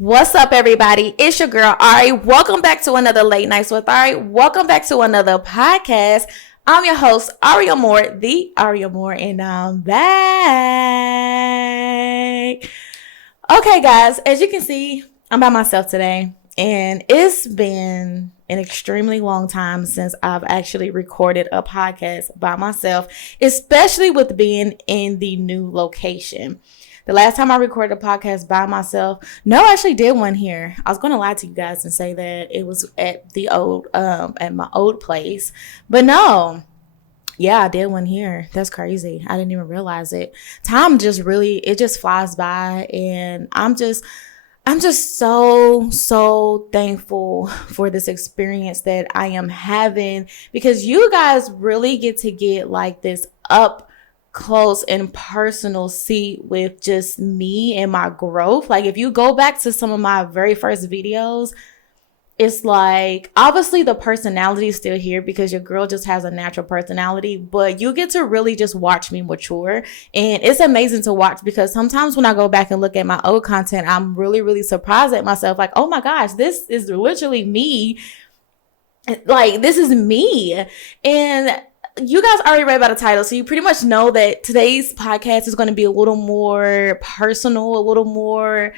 What's up, everybody? It's your girl, Arie. Welcome back to another Late Nights with Arie. Welcome back to another podcast. I'm your host, Arie Amore, the Arie Amore, and I'm back. Okay, guys, as you can see, I'm by myself today, and it's been an extremely long time since I've actually recorded a podcast by myself, especially with being in the new location. The last time I recorded a podcast by myself, no, I actually did one here. I was going to lie to you guys and say that it was at the old, at my old place, but no. Yeah, I did one here. That's crazy. I didn't even realize it. Time just it just flies by, and I'm just so thankful for this experience that I am having, because you guys really get to get like this up close and personal seat with just me and my growth. Like if you go back to some of my very first videos, it's like, obviously the personality is still here because your girl just has a natural personality, but you get to really just watch me mature. And it's amazing to watch, because sometimes when I go back and look at my old content, I'm really surprised at myself. Like, oh my gosh, this is literally me. Like, this is me. And you guys already read about the title, so you pretty much know that today's podcast is going to be a little more personal, a little more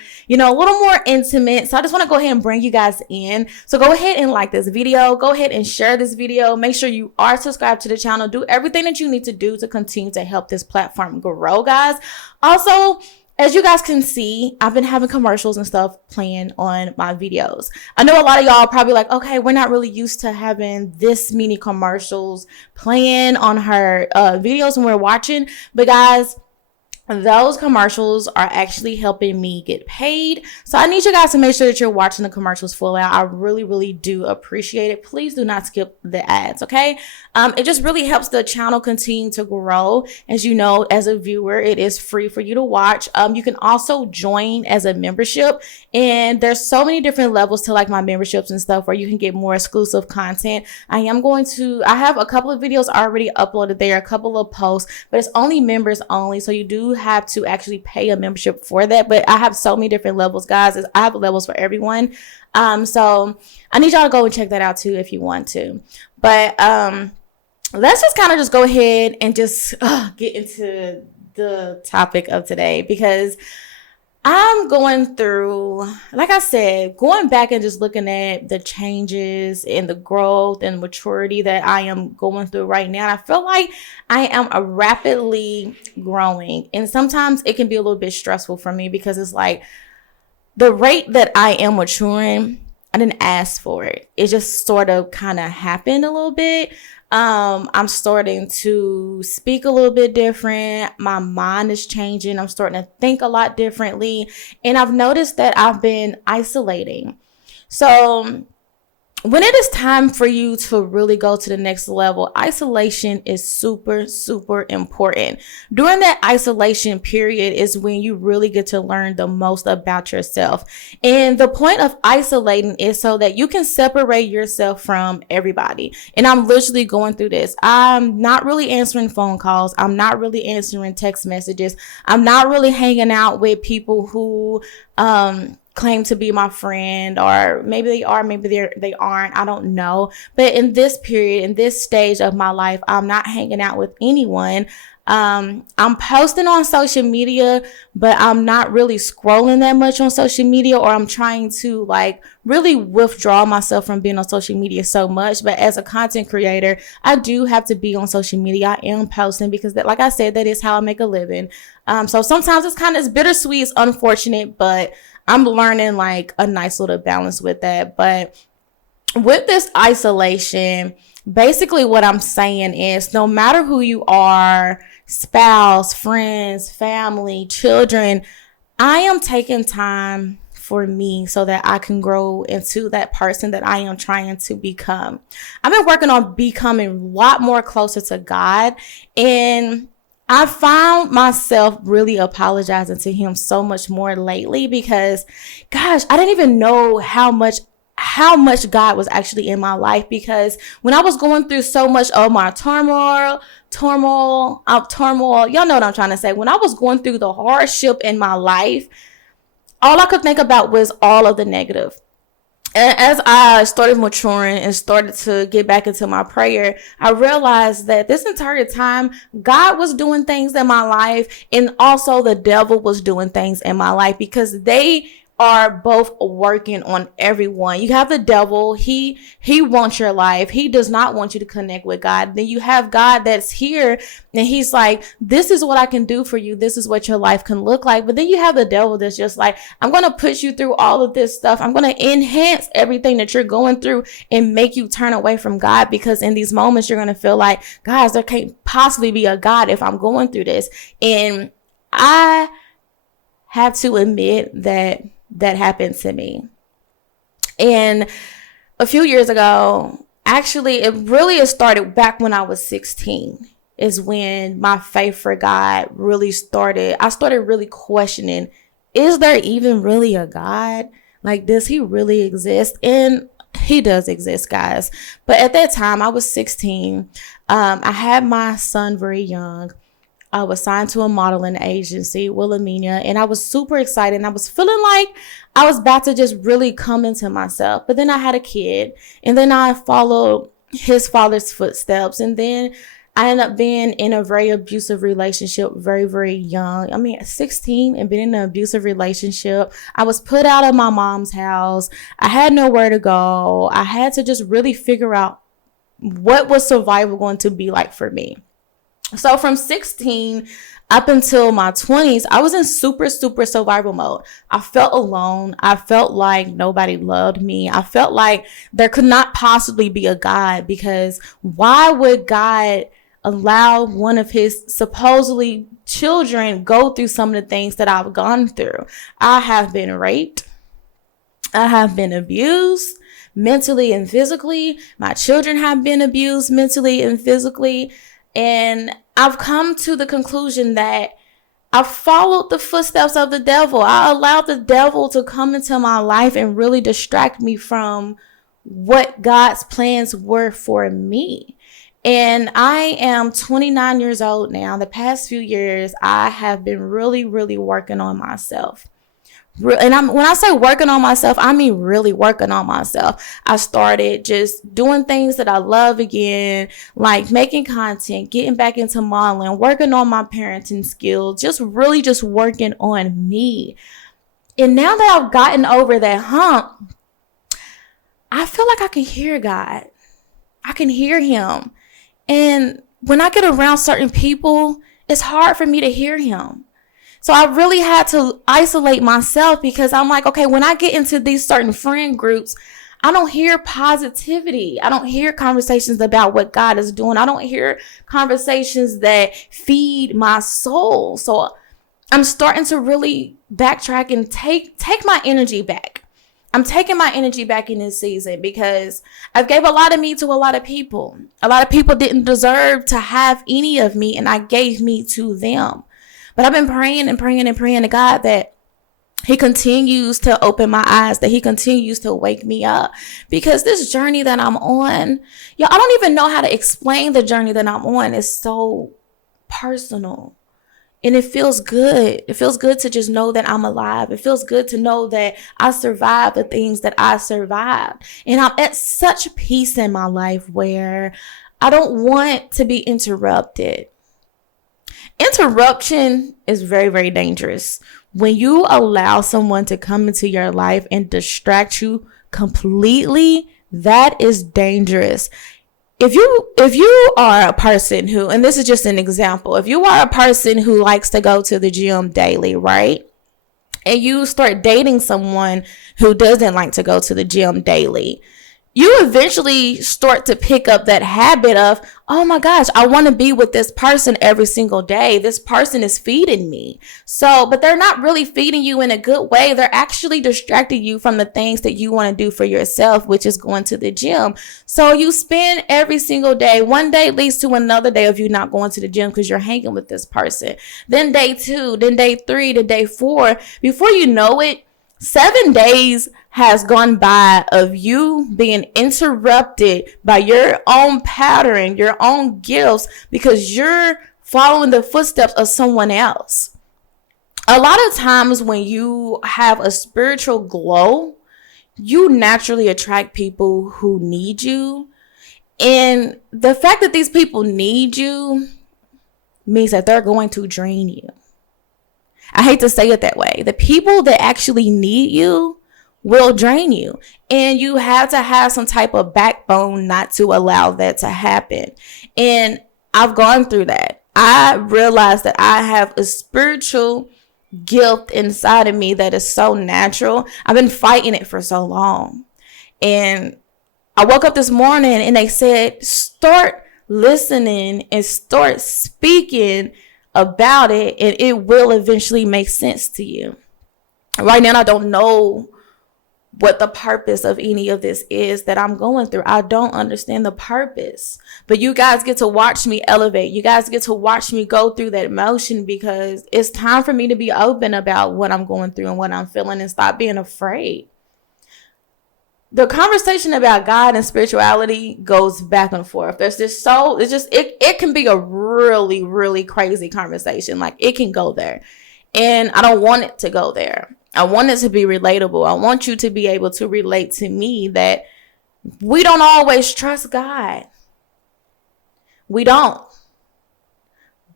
intimate. So I just want to go ahead and bring you guys in. So go ahead and like this video. Go ahead and share this video. Make sure you are subscribed to the channel. Do everything that you need to do to continue to help this platform grow, guys. Also, as you guys can see, I've been having commercials and stuff playing on my videos. I know a lot of y'all are probably like, okay, we're not really used to having this many commercials playing on her videos when we're watching. But guys, those commercials are actually helping me get paid. So I need you guys to make sure that you're watching the commercials full out. I really do appreciate it. Please do not skip the ads, okay? It just really helps the channel continue to grow. As you know, as a viewer, it is free for you to watch. You can also join as a membership, and there's so many different levels to like my memberships and stuff where you can get more exclusive content. I have a couple of videos already uploaded there, a couple of posts, but it's only members only. So you do have to actually pay a membership for that. But I have so many different levels, guys. I have levels for everyone. So I need y'all to go and check that out too if you want to. But let's just kind of just go ahead and just get into the topic of today, because I'm going through, like I said, going back and just looking at the changes and the growth and maturity that I am going through right now. And I feel like I am rapidly growing. And sometimes it can be a little bit stressful for me, because it's like the rate that I am maturing, I didn't ask for it. It just sort of kind of happened a little bit. I'm starting to speak a little bit different. My mind is changing. I'm starting to think a lot differently. And I've noticed that I've been isolating. So when it is time for you to really go to the next level, isolation is super important. During that isolation period is when you really get to learn the most about yourself. And the point of isolating is so that you can separate yourself from everybody. And I'm literally going through this. I'm not really answering phone calls. I'm not really answering text messages. I'm not really hanging out with people who, claim to be my friend, or maybe they are, maybe they aren't. I don't know. But in this period, in this stage of my life, I'm not hanging out with anyone. I'm posting on social media, but I'm not really scrolling that much on social media, or I'm trying to like really withdraw myself from being on social media so much. But as a content creator, I do have to be on social media. I am posting because that, like I said, that is how I make a living. So sometimes it's bittersweet, it's unfortunate, but I'm learning like a nice little balance with that. But with this isolation, basically what I'm saying is, no matter who you are, spouse, friends, family, children, I am taking time for me so that I can grow into that person that I am trying to become. I've been working on becoming a lot more closer to God, and I found myself really apologizing to him so much more lately, because gosh, I didn't even know how much God was actually in my life, because when I was going through so much of my turmoil, y'all know what I'm trying to say. When I was going through the hardship in my life, all I could think about was all of the negative. And as I started maturing and started to get back into my prayer, I realized that this entire time, God was doing things in my life, and also the devil was doing things in my life, because they are both working on everyone. You have the devil. He wants your life. He does not want you to connect with God. Then you have God that's here, and he's like, this is what I can do for you. This is what your life can look like. But then you have the devil that's just like, I'm going to push you through all of this stuff. I'm going to enhance everything that you're going through and make you turn away from God, because in these moments, you're going to feel like, guys, there can't possibly be a God if I'm going through this. And I have to admit that happened to me. And a few years ago, actually, it started back when I was 16, is when my faith for God really started. I started really questioning, is there even really a God? Like, does he really exist? And he does exist, guys. But at that time, I was 16. I had my son very young. I was signed to a modeling agency, Wilhelmina, and I was super excited. And I was feeling like I was about to just really come into myself. But then I had a kid, and then I followed his father's footsteps. And then I ended up being in a very abusive relationship very, very young. I mean, 16 and been in an abusive relationship. I was put out of my mom's house. I had nowhere to go. I had to just really figure out what was survival going to be like for me. So from 16 up until my 20s, I was in super, super survival mode. I felt alone. I felt like nobody loved me. I felt like there could not possibly be a God, because why would God allow one of his supposedly children go through some of the things that I've gone through? I have been raped. I have been abused mentally and physically. My children have been abused mentally and physically. And I've come to the conclusion that I followed the footsteps of the devil. I allowed the devil to come into my life and really distract me from what God's plans were for me. And I am 29 years old now. The past few years, I have been really, really working on myself. And when I say working on myself, I mean really working on myself. I started just doing things that I love again, like making content, getting back into modeling, working on my parenting skills, just really just working on me. And now that I've gotten over that hump, I feel like I can hear God. I can hear him. And when I get around certain people, it's hard for me to hear him. So I really had to isolate myself, because I'm like, okay, when I get into these certain friend groups, I don't hear positivity. I don't hear conversations about what God is doing. I don't hear conversations that feed my soul. So I'm starting to really backtrack and take my energy back. I'm taking my energy back in this season, because I've gave a lot of me to a lot of people. A lot of people didn't deserve to have any of me, and I gave me to them. But I've been praying and praying and praying to God that he continues to open my eyes, that he continues to wake me up, because this journey that I'm on, y'all, I don't even know how to explain the journey that I'm on. It's so personal, and it feels good. It feels good to just know that I'm alive. It feels good to know that I survived the things that I survived. And I'm at such peace in my life where I don't want to be interrupted. Interruption is very, very dangerous. When you allow someone to come into your life and distract you completely, that is dangerous. If you are a person who, and this is just an example, if you are a person who likes to go to the gym daily, right? And you start dating someone who doesn't like to go to the gym daily, you eventually start to pick up that habit of, oh my gosh, I want to be with this person every single day. This person is feeding me. So, but they're not really feeding you in a good way. They're actually distracting you from the things that you want to do for yourself, which is going to the gym. So you spend every single day. One day leads to another day of you not going to the gym because you're hanging with this person. Then day 2, then day 3, then day 4. Before you know it, 7 days has gone by of you being interrupted by your own pattern, your own gifts, because you're following the footsteps of someone else. a lot of times when you have a spiritual glow, you naturally attract people who need you. And the fact that these people need you means that they're going to drain you. I hate to say it that way. The people that actually need you will drain you. And you have to have some type of backbone not to allow that to happen. And I've gone through that. I realized that I have a spiritual gift inside of me that is so natural. I've been fighting it for so long. And I woke up this morning and they said, start listening and start speaking about it, and it will eventually make sense to you. Right now, I don't know what the purpose of any of this is that I'm going through. I don't understand the purpose, but you guys get to watch me elevate. You guys get to watch me go through that motion, because it's time for me to be open about what I'm going through and what I'm feeling and stop being afraid. The conversation about God and spirituality goes back and forth. There's this it can be a really, really crazy conversation. Like, it can go there, and I don't want it to go there. I want it to be relatable. I want you to be able to relate to me that we don't always trust God. We don't.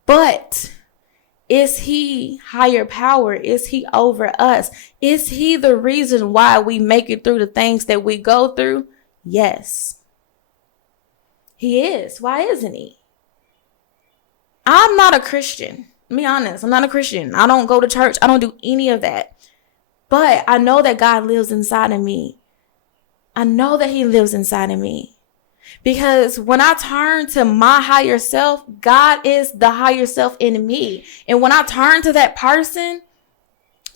But is he higher power? Is he over us? Is he the reason why we make it through the things that we go through? Yes. He is. Why isn't he? I'm not a Christian. Let me be honest. I'm not a Christian. I don't go to church. I don't do any of that. But I know that God lives inside of me. I know that he lives inside of me. Because when I turn to my higher self, God is the higher self in me. And when I turn to that person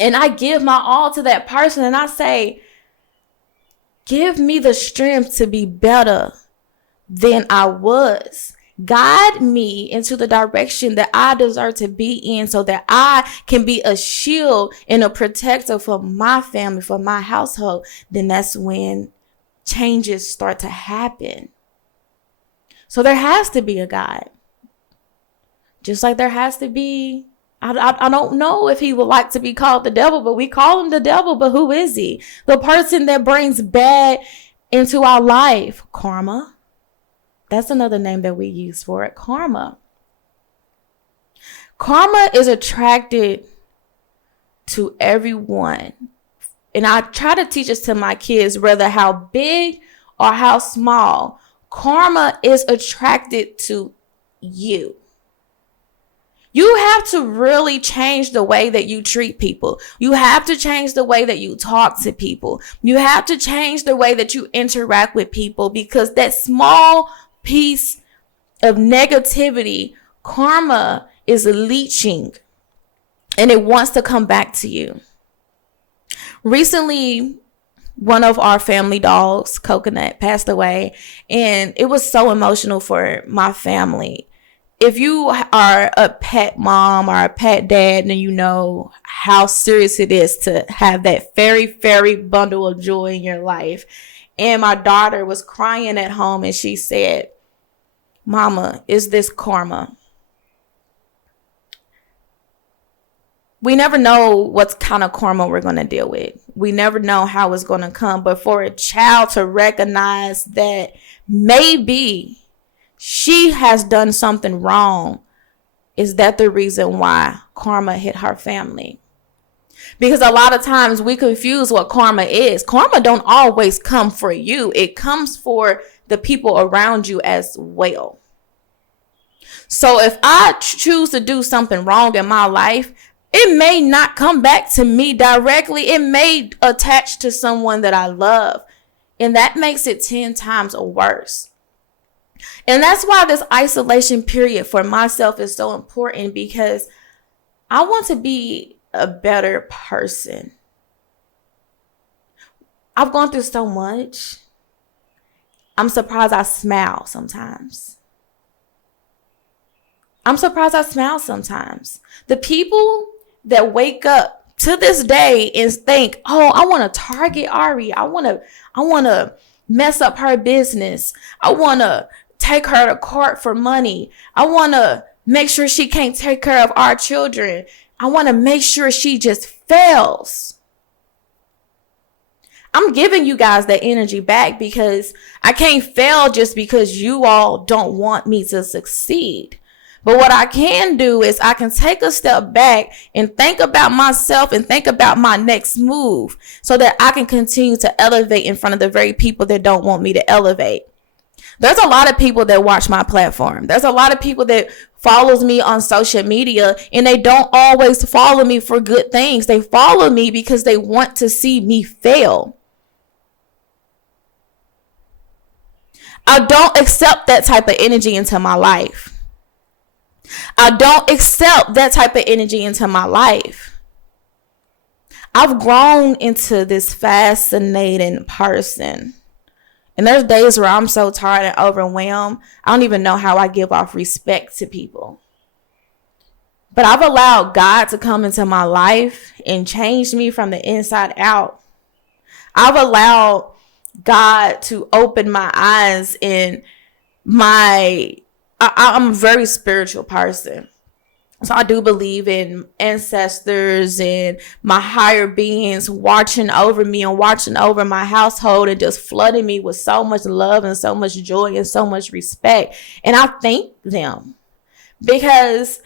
and I give my all to that person and I say, give me the strength to be better than I was. Guide me into the direction that I deserve to be in, so that I can be a shield and a protector for my family, for my household. Then that's when changes start to happen. So there has to be a God. Just like there has to be, I don't know if he would like to be called the devil, but we call him the devil. But who is he? The person that brings bad into our life. Karma. That's another name that we use for it. Karma. Karma is attracted to everyone. And I try to teach this to my kids, whether how big or how small. Karma is attracted to you. You have to really change the way that you treat people. You have to change the way that you talk to people. You have to change the way that you interact with people, because that small piece of negativity, karma, is leeching and it wants to come back to you. Recently, one of our family dogs, Coconut, passed away, and it was so emotional for my family. If you are a pet mom or a pet dad, then you know how serious it is to have that fairy bundle of joy in your life. And my daughter was crying at home and she said, "Mama, is this karma?" We never know what kind of karma we're going to deal with. We never know how it's going to come. But for a child to recognize that maybe she has done something wrong, is that the reason why karma hit her family? Because a lot of times we confuse what karma is. Karma don't always come for you. It comes for the people around you as well. So if I choose to do something wrong in my life, it may not come back to me directly. It may attach to someone that I love. And that makes it 10 times worse. And that's why this isolation period for myself is so important, because I want to be a better person. I've gone through so much. I'm surprised I smile sometimes. The people that wake up to this day and think, "Oh, I want to target Arie. I want to mess up her business. I want to take her to court for money. I want to make sure she can't take care of our children. I want to make sure she just fails. I'm giving you guys that energy back because I can't fail just because you all don't want me to succeed. But what I can do is I can take a step back and think about myself and think about my next move so that I can continue to elevate in front of the very people that don't want me to elevate. There's a lot of people that watch my platform. There's a lot of people that follows me on social media, and they don't always follow me for good things. They follow me because they want to see me fail. I don't accept that type of energy into my life. I don't accept that type of energy into my life. I've grown into this fascinating person. And there's days where I'm so tired and overwhelmed, I don't even know how I give off respect to people. But I've allowed God to come into my life and change me from the inside out. I've allowed God to open my eyes and I'm a very spiritual person. So I do believe in ancestors and my higher beings watching over me and watching over my household and just flooding me with so much love and so much joy and so much respect. And I thank them because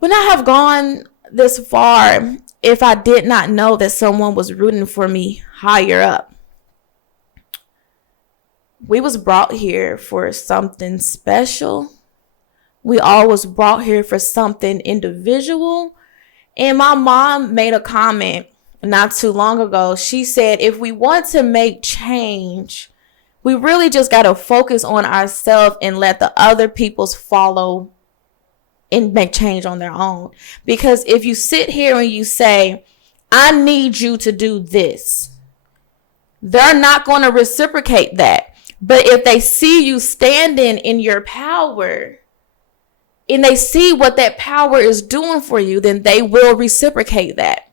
when I have gone this far, if I did not know that someone was rooting for me higher up, we was brought here for something special. We all was brought here for something individual. And my mom made a comment not too long ago. She said, if we want to make change, we really just got to focus on ourselves and let the other people's follow and make change on their own. Because if you sit here and you say, I need you to do this, they're not going to reciprocate that. But if they see you standing in your power and they see what that power is doing for you, then they will reciprocate that.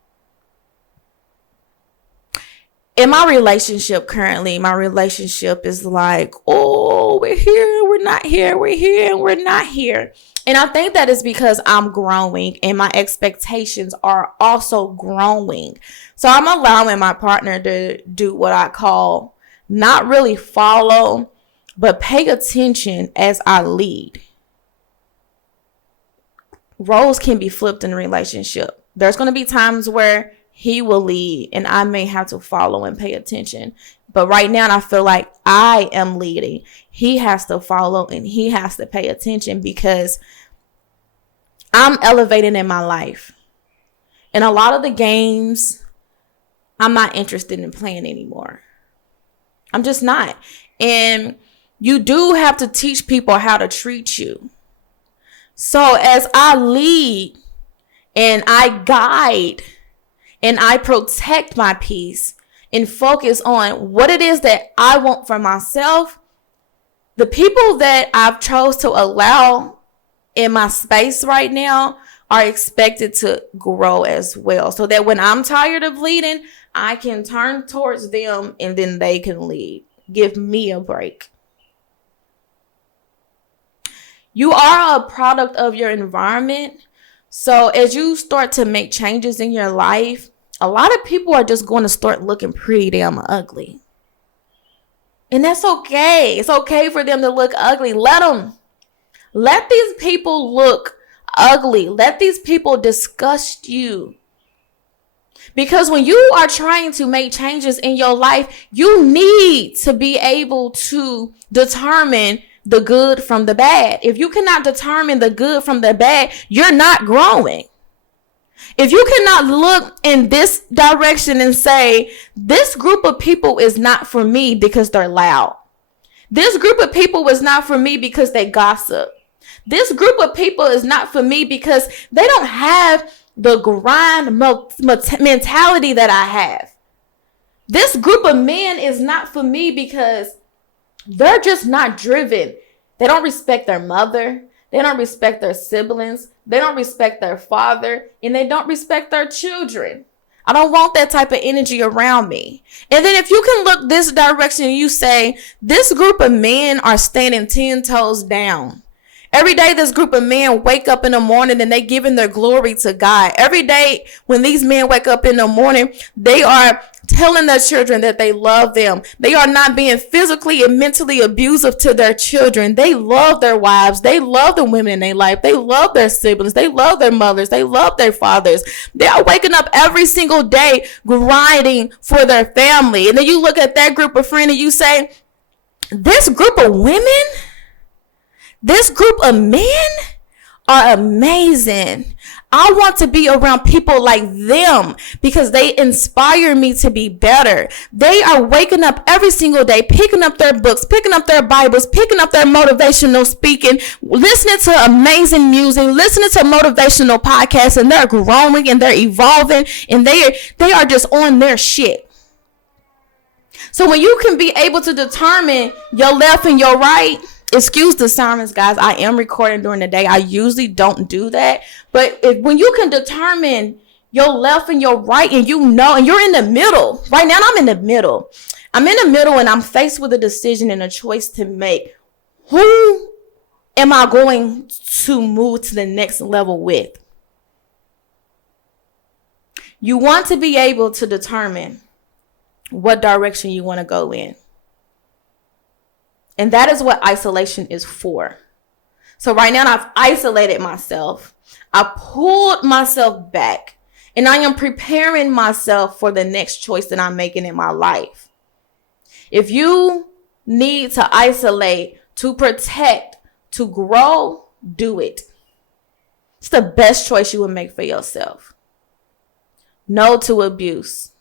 In my relationship currently, my relationship is like, oh, we're here, we're not here, we're here, and we're not here. And I think that is because I'm growing and my expectations are also growing. So I'm allowing my partner to do what I call not really follow, but pay attention as I lead. Roles can be flipped in a relationship. There's going to be times where he will lead and I may have to follow and pay attention. But right now I feel like I am leading. He has to follow and he has to pay attention because I'm elevating in my life. And a lot of the games I'm not interested in playing anymore. I'm just not. And you do have to teach people how to treat you. So as I lead and I guide and I protect my peace and focus on what it is that I want for myself, the people that I've chose to allow in my space right now are expected to grow as well. So that when I'm tired of leading, I can turn towards them and then they can lead. Give me a break. You are a product of your environment. So as you start to make changes in your life, a lot of people are just going to start looking pretty damn ugly. And that's okay. It's okay for them to look ugly. Let them. Let these people look ugly. Let these people disgust you. Because when you are trying to make changes in your life, you need to be able to determine the good from the bad. If you cannot determine the good from the bad, you're not growing. If you cannot look in this direction and say, this group of people is not for me because they're loud. This group of people is not for me because they gossip. This group of people is not for me because they don't have the grind mentality that I have. This group of men is not for me because they're just not driven. They don't respect their mother. They don't respect their siblings. They don't respect their father. And they don't respect their children. I don't want that type of energy around me. And then if you can look this direction and you say, this group of men are standing 10 toes down. Every day, this group of men wake up in the morning and they giving their glory to God. Every day, when these men wake up in the morning, they are telling their children that they love them. They are not being physically and mentally abusive to their children. They love their wives. They love the women in their life. They love their siblings. They love their mothers. They love their fathers. They are waking up every single day grinding for their family. And then you look at that group of friends and you say, this group of women, this group of men are amazing. I want to be around people like them because they inspire me to be better. They are waking up every single day, picking up their books, picking up their Bibles, picking up their motivational speaking, listening to amazing music, listening to motivational podcasts, and they're growing and they're evolving and they are just on their shit. So when you can be able to determine your left and your right, excuse the sirens, guys. I am recording during the day. I usually don't do that. But when you can determine your left and your right and you know, and you're in the middle. Right now, I'm in the middle. I'm in the middle and I'm faced with a decision and a choice to make. Who am I going to move to the next level with? You want to be able to determine what direction you want to go in. And that is what isolation is for. So right now I've isolated myself. I pulled myself back and I am preparing myself for the next choice that I'm making in my life. If you need to isolate, to protect, to grow, do it. It's the best choice you will make for yourself. No to abuse.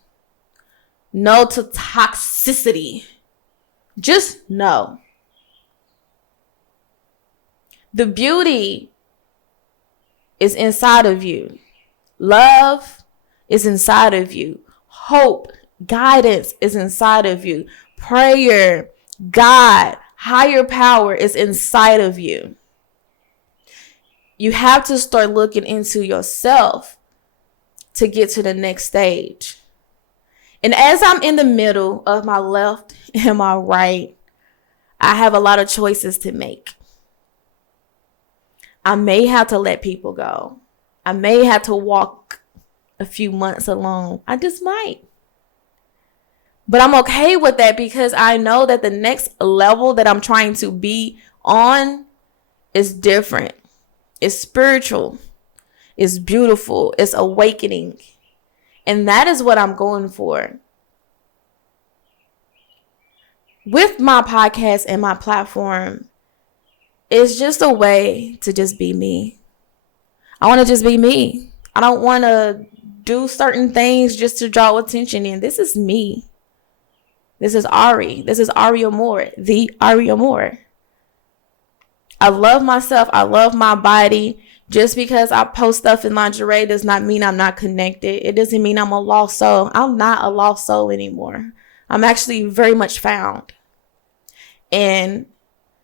No to toxicity. Just no. The beauty is inside of you. Love is inside of you. Hope, guidance is inside of you. Prayer, God, higher power is inside of you. You have to start looking into yourself to get to the next stage. And as I'm in the middle of my left and my right, I have a lot of choices to make. I may have to let people go. I may have to walk a few months alone. I just might. But I'm okay with that because I know that the next level that I'm trying to be on is different. It's spiritual. It's beautiful. It's awakening. And that is what I'm going for. With my podcast and my platform, it's just a way to just be me. I want to just be me. I don't want to do certain things just to draw attention in. This is me. This is Arie. This is ARIE AMORE, the ARIE AMORE. I love myself. I love my body. Just because I post stuff in lingerie does not mean I'm not connected. It doesn't mean I'm a lost soul. I'm not a lost soul anymore. I'm actually very much found. And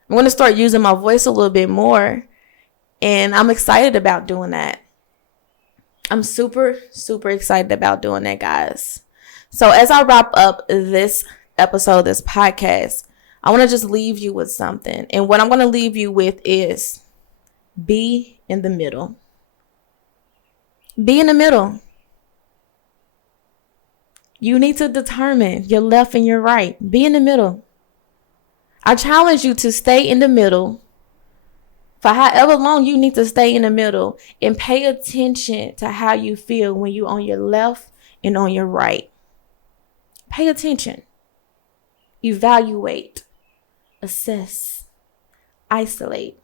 I'm going to start using my voice a little bit more. And I'm excited about doing that. I'm super, super excited about doing that, guys. So as I wrap up this episode, this podcast, I want to just leave you with something. And what I'm going to leave you with is be in the middle. Be in the middle. You need to determine your left and your right. Be in the middle. I challenge you to stay in the middle for however long you need to stay in the middle and pay attention to how you feel when you're on your left and on your right. Pay attention. Evaluate. Assess. Isolate.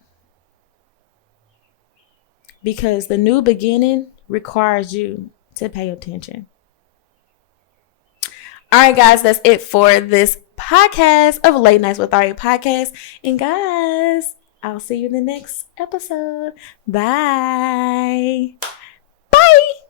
Because the new beginning requires you to pay attention. All right, guys, that's it for this podcast of Late Nights with Arie Podcast. And guys, I'll see you in the next episode. Bye. Bye.